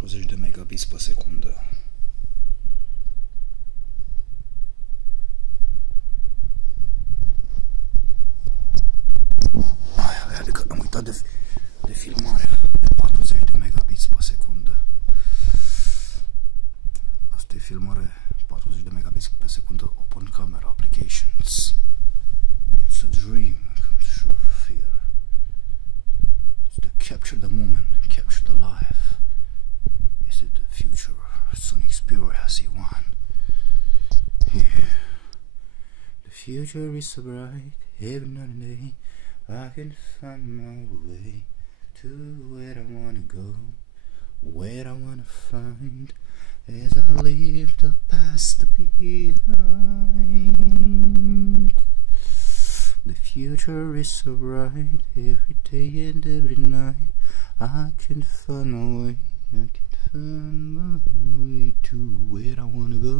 40 de megabits pe secundă. Adică am uitat de filmarea de 40 de megabits pe secundă. Asta e filmare 40 de megabits pe secundă, open camera applications. It's a dream come true here. It's to capture the moment, capture the life. Is it the future? Sony Xperia C1. Yeah. The future is so bright, every night and day I can find my way to where I wanna go, where I wanna find, as I leave the past behind. The future is so bright, every day and every night I can find my way, I can find my way to where I wanna go.